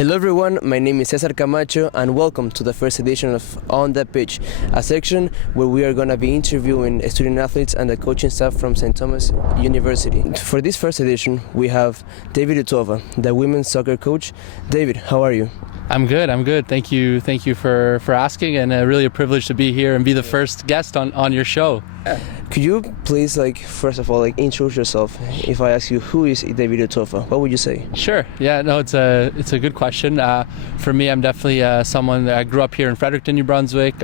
Hello everyone, my name is Cesar Camacho and welcome to the first edition of On the Pitch, a section where we are going to be interviewing student athletes and the coaching staff from St. Thomas University. For this first edition, we have David Itoafa, the women's soccer coach. David, how are you? I'm good. Thank you for asking, and really a privilege to be here and be the first guest on your show. Could you please, first of all, introduce yourself? If I ask you who is David Itoafa, what would you say? Sure. Yeah. No. It's a good question. For me, I'm definitely someone that I grew up here in Fredericton, New Brunswick.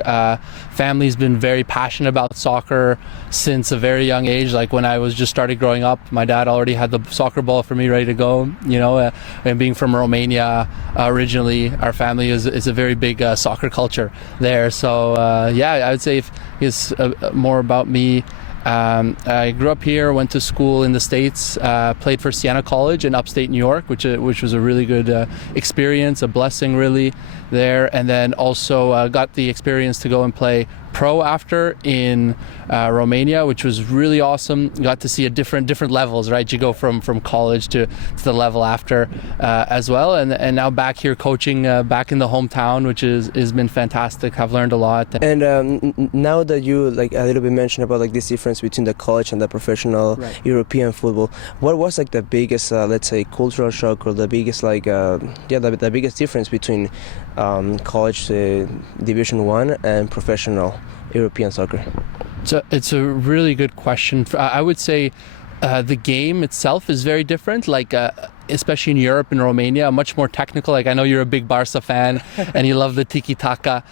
Family's been very passionate about soccer since a very young age. Like when I was just started growing up, my dad already had the soccer ball for me ready to go. And being from Romania originally, our family is a very big soccer culture there. So I would say if it's more about me. I grew up here, went to school in the States, played for Siena College in upstate New York, which was a really good experience, a blessing really there, and then also got the experience to go and play pro after in Romania, which was really awesome. Got to see a different levels, right? You go from college to the level after as well, and now back here coaching back in the hometown, which has been fantastic. I've learned a lot. And now that you a little bit mentioned about this difference between the college and the professional European football, what was the biggest let's say cultural shock, or the biggest the biggest difference between college Division 1 and professional European soccer? So it's a really good question. I would say the game itself is very different, especially in Europe and Romania, much more technical. I know you're a big Barca fan and you love the tiki-taka.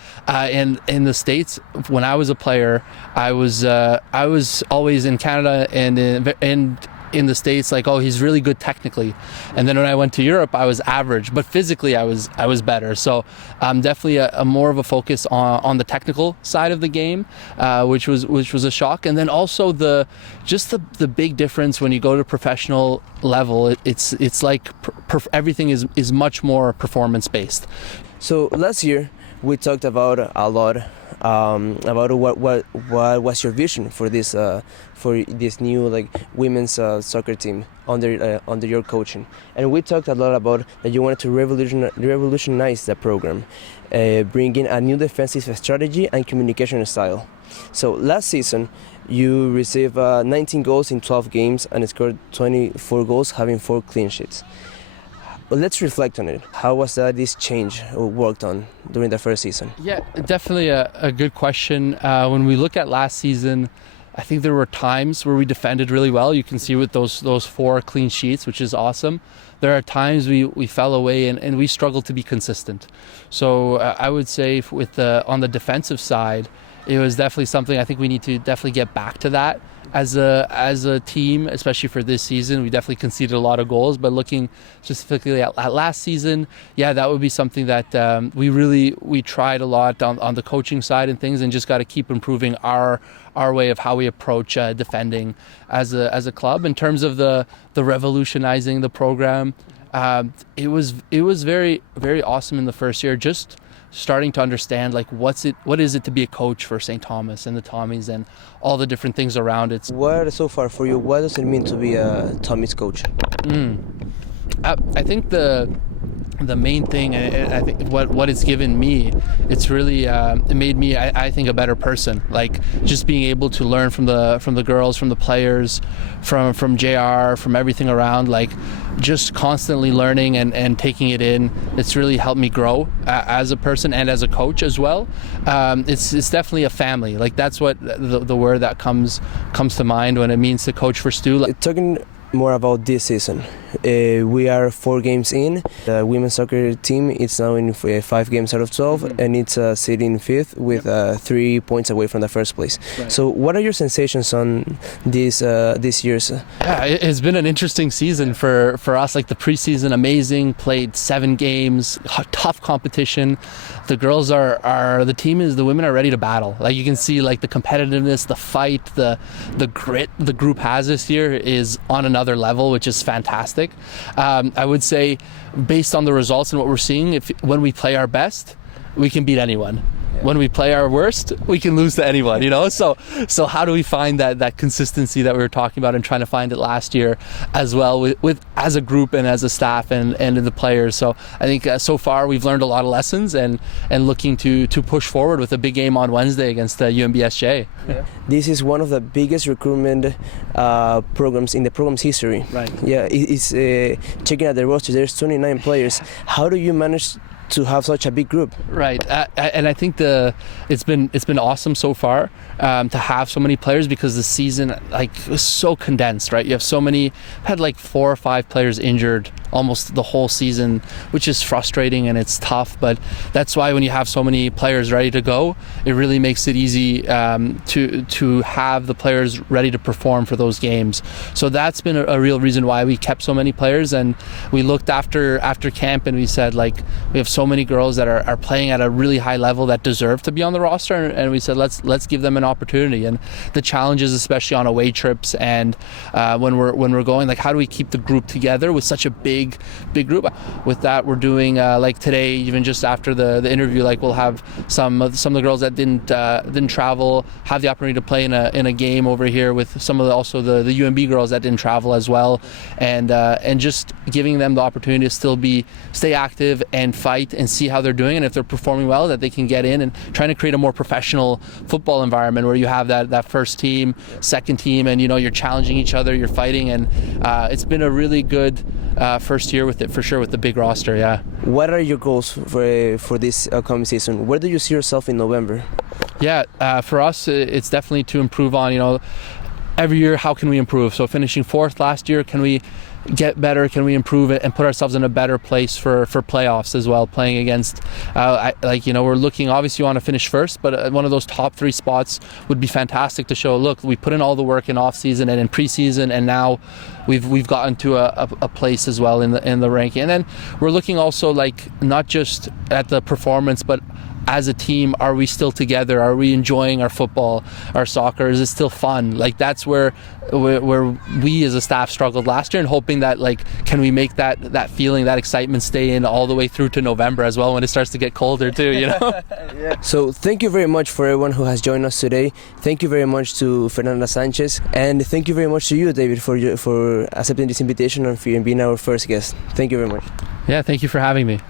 In the States, when I was a player, I was always in Canada and in the States, he's really good technically, and then when I went to Europe, I was average, but physically I was better. So definitely a more of a focus on the technical side of the game, which was a shock. And then also the big difference when you go to professional level, it's like everything is much more performance based. So last year we talked about a lot about what was your vision for this new women's soccer team under your coaching, and we talked a lot about that you wanted to revolutionize the program, bringing a new defensive strategy and communication style. So last season you received 19 goals in 12 games and scored 24 goals, having 4 clean sheets. Well, let's reflect on it. How was this change worked on during the first season? Yeah, definitely a good question. When we look at last season, I think there were times where we defended really well. You can see with those 4 clean sheets, which is awesome. There are times we fell away and we struggled to be consistent. So I would say on the defensive side, it was definitely something I think we need to definitely get back to that as a team, especially for this season. We definitely conceded a lot of goals, but looking specifically at last season, that would be something that we tried a lot on the coaching side and things, and just got to keep improving our way of how we approach defending as a club. In terms of the revolutionizing the program, it was very, very awesome in the first year, just starting to understand what is it to be a coach for St. Thomas and the Tommies and all the different things around it. So far for you, what does it mean to be a Tommies coach? I think the main thing, I think what it's given me, it's really it made me I think a better person. Just being able to learn from the girls, from the players, from JR, from everything around, just constantly learning and taking it in. It's really helped me grow as a person and as a coach as well. It's definitely a family. That's what the word that comes to mind when it means to coach for Stu. Talking more about this season, we are 4 games in. The women's soccer team is now in 5 games out of 12, and it's sitting 5th with 3 points away from the first place. Right. So what are your sensations on this year's? It's been an interesting season for us. The preseason, amazing, played 7 games, tough competition. The girls the women are ready to battle. You can see the competitiveness, the fight, the grit the group has this year is on another level, which is fantastic. I would say, based on the results and what we're seeing, when we play our best, we can beat anyone. when we play our worst, we can lose to anyone, you know? So how do we find that consistency that we were talking about and trying to find it last year as well with as a group and as a staff and the players. So I think so far we've learned a lot of lessons and looking to push forward with a big game on Wednesday against UMBSJ. Yeah. This is one of the biggest recruitment programs in the program's history. Right. Yeah, it's checking out the roster. There's 29 players. How do you manage to have such a big group? Right, and I think it's been awesome so far to have so many players because the season was so condensed. Right, you have so many. Had 4 or 5 players injured almost the whole season, which is frustrating and it's tough. But that's why when you have so many players ready to go, it really makes it easy to have the players ready to perform for those games. So that's been a real reason why we kept so many players, and we looked after camp and we said we have so many girls that are playing at a really high level that deserve to be on the roster, and we said let's give them an opportunity. And the challenges, especially on away trips and when we're going, how do we keep the group together with such a big group? With that, we're doing today, even just after the interview, we'll have some of the girls that didn't travel have the opportunity to play in a game over here with some of the UMB girls that didn't travel as well, and just giving them the opportunity to still stay active and fight and see how they're doing, and if they're performing well, that they can get in, and trying to create a more professional football environment where you have that first team, second team, and you're challenging each other, you're fighting, and it's been a really good first year with it for sure, with the big roster. Yeah. What are your goals for this upcoming season? Where do you see yourself in November? Yeah, for us, it's definitely to improve on, every year, how can we improve? So finishing 4th last year, can we get better? Can we improve it and put ourselves in a better place for playoffs as well, playing against we're looking, obviously you want to finish first, but one of those top 3 spots would be fantastic to show, look, we put in all the work in off season and in preseason, and now we've gotten to a place as well in the ranking. And then we're looking also not just at the performance, but as a team, are we still together? Are we enjoying our football, our soccer? Is it still fun? That's where we as a staff struggled last year, and hoping that can we make that feeling, that excitement stay in all the way through to November as well, when it starts to get colder too, Yeah. So thank you very much for everyone who has joined us today. Thank you very much to Fernanda Sanchez, and thank you very much to you, David, for accepting this invitation and being our first guest. Thank you very much. Yeah, thank you for having me.